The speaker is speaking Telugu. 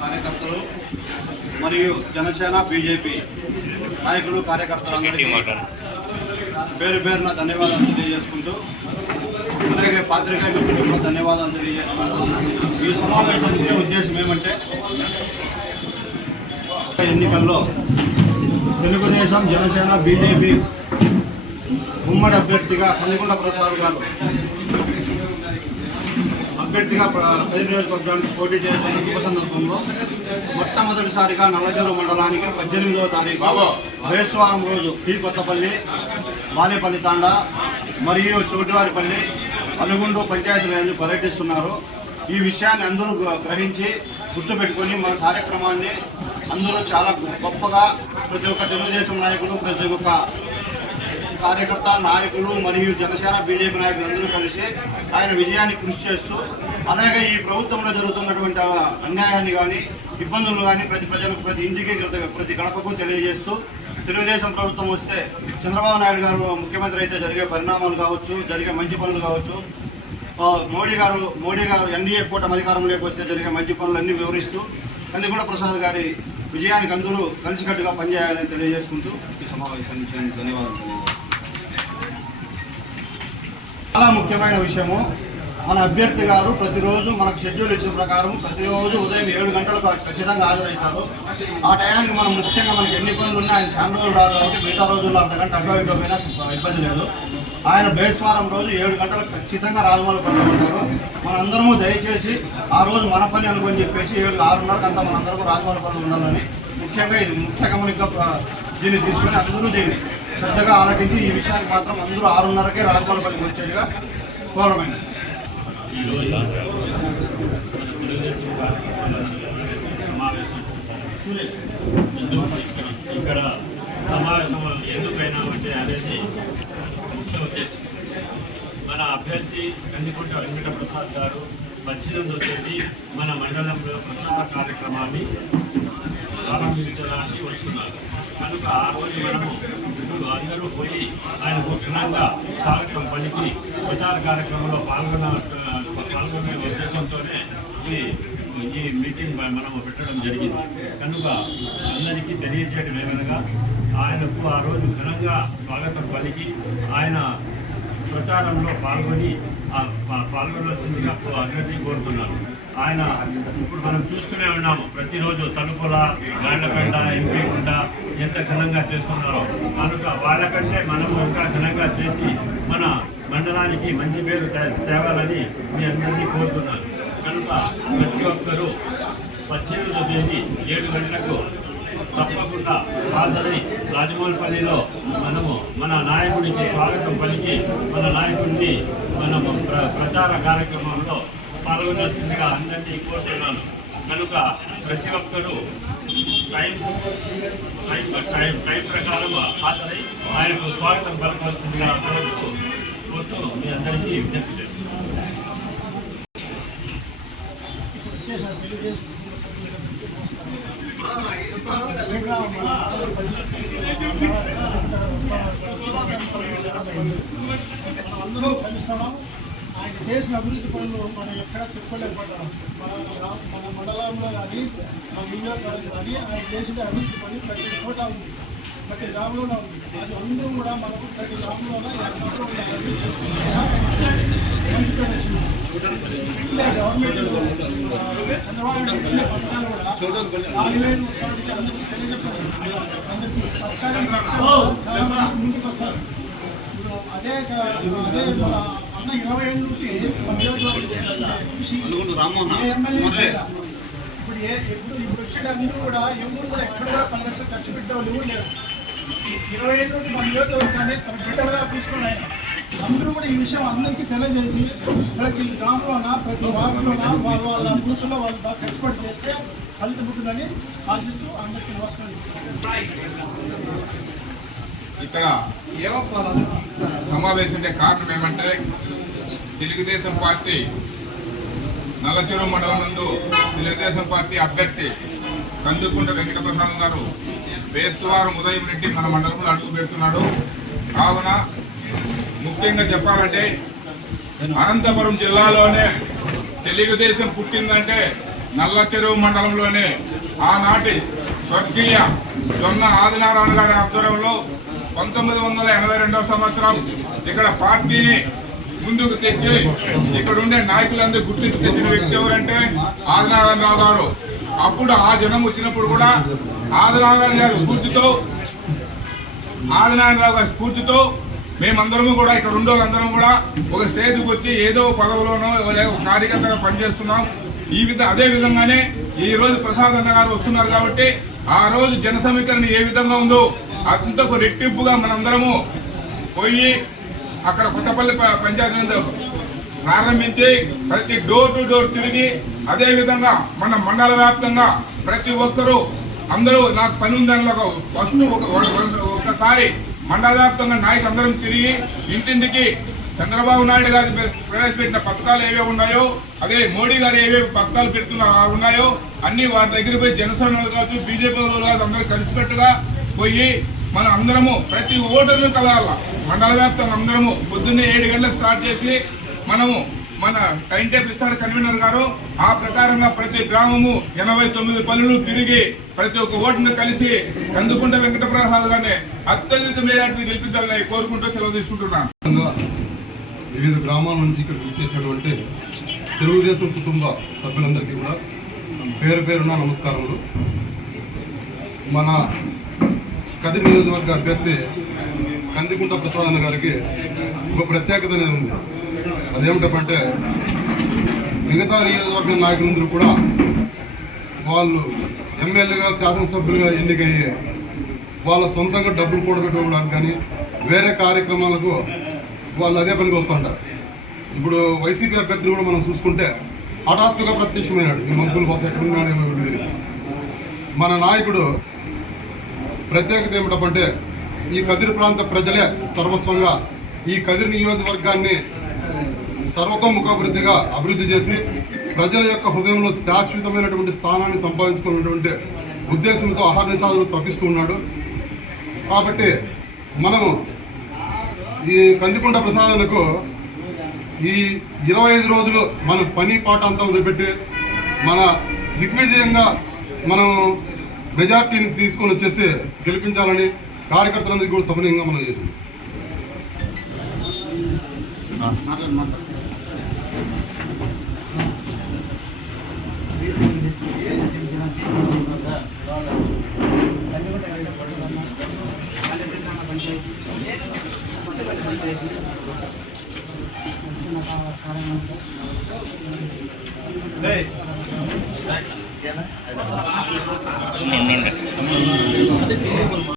కార్యకర్తలు మరియు జనసేన బీజేపీ నాయకులు కార్యకర్తలందరికీ పేరు పేరున ధన్యవాదాలు తెలియజేసుకుంటూ అలాగే పాత్రికేయ మిత్రులకు ధన్యవాదాలు తెలియజేసుకుంటూ ఈ సమావేశం ముఖ్య ఉద్దేశం ఏమంటే ఎన్నికల్లో తెలుగుదేశం జనసేన బీజేపీ ఉమ్మడి అభ్యర్థిగా కలిగుండ ప్రసాద్ గారు అభ్యర్థిగా పది నియోజకవర్గానికి పోటీ చేస్తున్న శుభ సందర్భంలో మొట్టమొదటిసారిగా నల్లజరు మండలానికి పద్దెనిమిదవ తారీఖు బేస్వారం రోజు పి. కొత్తపల్లి బాలేపల్లి తాండా మరియు చోటివారిపల్లి అలుగుండు పంచాయతీ రేంజ్ పర్యటిస్తున్నారు. ఈ విషయాన్ని అందరూ గ్ర- గ్రహించి గుర్తుపెట్టుకొని మన కార్యక్రమాన్ని అందరూ చాలా గొప్పగా ప్రతి ఒక్క తెలుగుదేశం నాయకులు ప్రతి ఒక్క కార్యకర్త నాయకులు మరియు జనసేన బీజేపీ నాయకులు అందరూ కలిసి ఆయన విజయానికి కృషి చేస్తూ అలాగే ఈ ప్రభుత్వంలో జరుగుతున్నటువంటి అన్యాయాన్ని కానీ ఇబ్బందులు కానీ ప్రతి ప్రజలకు ప్రతి ఇంటికి ప్రతి- గడపకు తెలియజేస్తూ తెలుగుదేశం ప్రభుత్వం వస్తే చంద్రబాబు నాయుడు గారు ముఖ్యమంత్రి అయితే జరిగే పరిణామాలు కావచ్చు జరిగే మంచి పనులు కావచ్చు. మోడీ గారు మోడీ గారు ఎన్డీఏ కూటమి అధికారంలోకి వస్తే జరిగే మంచి పనులన్నీ వివరిస్తూ కందిగూడ ప్రసాద్ గారి విజయానికి అందరూ కలిసికట్టుగా పనిచేయాలని తెలియజేసుకుంటూ ఈ సమావేశాన్ని ధన్యవాదాలు. చాలా ముఖ్యమైన విషయము. మన అభ్యర్థి గారు ప్రతిరోజు మనకు షెడ్యూల్ ఇచ్చిన ప్రకారం ప్రతిరోజు ఉదయం ఏడు గంటలకు ఖచ్చితంగా హాజరవుతారు. ఆ టయానికి మనం ముఖ్యంగా మనకి ఎన్ని పనులు ఉన్నాయి ఆయన చాలా రోజులు రాదు కాబట్టి మిగతా రోజుల్లో అర్ధగంట అడ్డో ఇటో పోయినా ఇబ్బంది లేదు. ఆయన బేస్వారం రోజు ఏడు గంటలకు ఖచ్చితంగా రాజమౌళి పనులు ఉంటారు. మనందరము దయచేసి ఆ రోజు మన పని అనుకొని చెప్పేసి ఏడు ఆరున్నరకు అంతా మనందరము రాజమౌళి పనులు ఉండాలని ముఖ్యంగా ఇది ముఖ్య గమనిక దీన్ని తీసుకొని అందరూ దీన్ని శ్రద్ధగా ఆలోచించి ఈ విషయానికి మాత్రం అందరూ ఆరున్నరకే రాజమౌళి వచ్చేట్టుగా కోరమైనది సమావేశం ఇక్కడ సమావేశం ఎందుకైనామంటే అనేది ముఖ్య ఉద్దేశం మన అభ్యర్థి కందికుంట వెంకట ప్రసాద్ గారు పద్దెనిమిదో వచ్చేది మన మండలంలో ప్రచార కార్యక్రమాన్ని ప్రారంభించడానికి వస్తున్నారు. కనుక ఆ రోజు మనము అందరూ పోయి ఆయనకు ఘనంగా స్వాగతం పలికి ప్రచార కార్యక్రమంలో పాల్గొన్న పాల్గొనే ఉద్దేశంతోనే ఈ ఈ మీటింగ్ మనము పెట్టడం జరిగింది. కనుక అందరికీ తెలియజేయడం ఏమనగా ఆయనకు ఆ రోజు ఘనంగా స్వాగతం పలికి ఆయన ప్రచారంలో పాల్గొని ఆ పాల్గొనవలసిందిగా అందరినీ కోరుతున్నాను. ఆయన ఇప్పుడు మనం చూస్తూనే ఉన్నాము. ప్రతిరోజు తలుపుల గాండ్లపేట ఎంపీకుంట ఎంత ఘనంగా చేస్తున్నారో. కనుక వాళ్ళకంటే మనము ఇంకా ఘనంగా చేసి మన మండలానికి మంచి పేరు తే- తేవాలని మీ అందరినీ కోరుతున్నాను. కనుక ప్రతి ఒక్కరూ పద్దెనిమిదో తేదీ ఏడు గంటలకు తప్పకుండా హాజరై రాజమౌళిపల్లిలో మనము మన నాయకుడికి స్వాగతం పలికి మన నాయకుడిని మనము ప్ర ప్రచార కార్యక్రమంలో పాల్గొనాల్సిందిగా అందరినీ కోరుతున్నాను. కనుక ప్రతి ఒక్కరూ టైం టైం టైం టైం ప్రకారం హాజరై ఆయనకు స్వాగతం పలకాల్సిందిగా అందరూ కోరుతూ మీ అందరికీ విజ్ఞప్తి చేస్తున్నాను. అందరూ కలుస్తున్నాం ఆయన చేసిన అభివృద్ధి పనులు మనం ఎక్కడా చెప్పుకోలేకపోతున్నాం. మన మన మండలంలో కానీ మన నియోజకవర్గం కానీ ఆయన చేసిన అభివృద్ధి పని ప్రతి చోట ఉంది. ప్రతి గ్రామంలోనే ఉంది. అది అందరూ కూడా మనం ప్రతి గ్రామంలోనే గవర్నమెంట్ చంద్రబాబు నాయుడు పథకాలు కూడా నాలుగు వేలు వస్తానికి అందరికీ తెలియజెప్పారు. అందరికీ పథకాలు చాలా మంది ముందుకు వస్తారు అదే అదే మన అన్న ఇరవై ఏళ్ళ. ఇప్పుడు ఏ ఇప్పుడు అందరూ కూడా ఎవరు కూడా ఎక్కడ ఖర్చు పెట్టేవాళ్ళు ఎవరు లేరు. ఇరవై నుండి మన నియోజకవర్గాన్ని తన బిడ్డలుగా తీసుకుని ఆయన. అందరూ కూడా ఈ విషయం అందరికీ తెలియజేసి ప్రతి గ్రామంలోన ప్రతి వార్డులోన వాళ్ళ వాళ్ళ బూతుల్లో వాళ్ళు బాగా కష్టపడి చేస్తే ఫలితం ఉంటుందని ఆశిస్తూ అందరికీ నమస్కారం ఇక్కడ సమావేశంటే కారణం ఏమంటే తెలుగుదేశం పార్టీ నల్లచెరు మండలం నందు తెలుగుదేశం పార్టీ అభ్యర్థి కందుకుంట వెంకటప్రసాద్ గారు బేస్తువారం ఉదయం నుండి మన మండలంలో అడుగు పెడుతున్నాడు కావున ముఖ్యంగా చెప్పాలంటే అనంతపురం జిల్లాలోనే తెలుగుదేశం పుట్టిందంటే నల్ల చెరువు ఆనాటి స్వర్గీయ జొన్న ఆదినారాయణ గారి ఆధ్వర్యంలో పంతొమ్మిది వందల ఎనభై రెండవ సంవత్సరం ఇక్కడ పార్టీని ముందుకు తెచ్చి ఇక్కడ ఉండే నాయకులందరూ గుర్తింపు తెచ్చిన వ్యక్తి ఎవరంటే ఆదినారాయణరావు గారు. అప్పుడు ఆ జనం వచ్చినప్పుడు కూడా ఆదినారాయణ గారి స్ఫూర్తితో ఆదినారాయణరావు గారి స్ఫూర్తితో మేమందరము కూడా ఇక్కడ ఉండే వాళ్ళందరం కూడా ఒక స్టేజ్కి వచ్చి ఏదో పదవిలోనో లేదో కార్యకర్తగా పనిచేస్తున్నాం. ఈ విధ అదే విధంగానే ఈ రోజు ప్రసాద్ అన్న గారు వస్తున్నారు కాబట్టి ఆ రోజు జన సమీకరణ ఏ విధంగా ఉందో అంతకు రెట్టింపుగా మనందరము పోయి అక్కడ కొత్తపల్లి పంచాయతీ ప్రారంభించి ప్రతి డోర్ టు డోర్ తిరిగి అదే విధంగా మన మండల వ్యాప్తంగా ప్రతి ఒక్కరూ అందరూ నాకు పని ఉందని ఒక ఫస్ట్ ఒక ఒక్కసారి మండల వ్యాప్తంగా నాయకులందరం తిరిగి ఇంటింటికి చంద్రబాబు నాయుడు గారు ప్రవేశపెట్టిన పథకాలు ఏవే ఉన్నాయో అదే మోడీ గారు ఏవే పథకాలు పెడుతున్నా ఉన్నాయో అన్ని వారి దగ్గర పోయి జనసేన కావచ్చు బీజేపీ వాళ్ళు కావచ్చు అందరూ కలిసికట్టుగా పోయి మనం అందరము ప్రతి ఓటర్ను కలగాల మండల వ్యాప్తంగా అందరము పొద్దున్నే ఏడు గంటలకు స్టార్ట్ చేసి మనము మన టైం టేబుల్ ఇస్తాడు కన్వీనర్ గారు. ఆ ప్రకారంగా ప్రతి గ్రామము ఎనభై తొమ్మిది పనులు తిరిగి ప్రతి ఒక్క ఓటును కలిసి కందుకుంట వెంకటప్రసాద్ గారిని అత్యధిక మేధాటిని గెలిపించాలని కోరుకుంటూ సెలవు తీసుకుంటున్నాను. వివిధ గ్రామాల నుంచి ఇక్కడ విచ్చేసినటువంటి తెలుగుదేశం కుటుంబ సభ్యులందరికీ కూడా పేరు పేరున నమస్కారములు. మన కది నియోజకవర్గ అభ్యర్థి కందికుంట ప్రసాదన్న గారికి ఒక ప్రత్యేకత అనేది ఉంది. అదేమిటంటే మిగతా నియోజకవర్గ నాయకులందరూ కూడా వాళ్ళు ఎమ్మెల్యేగా శాసనసభ్యులుగా ఎన్నికయ్యి వాళ్ళ సొంతంగా డబ్బులు కూడబెట్టుకోవడానికి కానీ వేరే కార్యక్రమాలకు వాళ్ళు అదే పనికి వస్తుంటారు. ఇప్పుడు వైసీపీ అభ్యర్థిని కూడా మనం చూసుకుంటే హఠాత్తుగా ప్రత్యక్షమైనాడు. ఈ మంపుల బాస్ ఎక్కడున్నాడు ఏమో మన నాయకుడు ప్రత్యేకత ఏమిటంటే ఈ కదిరి ప్రాంత ప్రజలే సర్వస్వంగా ఈ కదిరి నియోజకవర్గాన్ని సర్వతోముఖాభివృద్ధిగా అభివృద్ధి చేసి ప్రజల యొక్క హృదయంలో శాశ్వతమైనటువంటి స్థానాన్ని సంపాదించుకున్నటువంటి ఉద్దేశంతో అహర్నిశాలు తప్పిస్తూ ఉన్నాడు. కాబట్టి మనము ఈ కందికుంట ప్రసాదనకు ఈ ఇరవై ఐదు రోజులు మన పని పాట అంతా వదిలిపెట్టి మన దిగ్విజయంగా మనం మెజార్టీని తీసుకొని వచ్చేసి గెలిపించాలని కార్యకర్తలందరికీ కూడా సమన్వయంగా మనం చేసింది ఏయ్.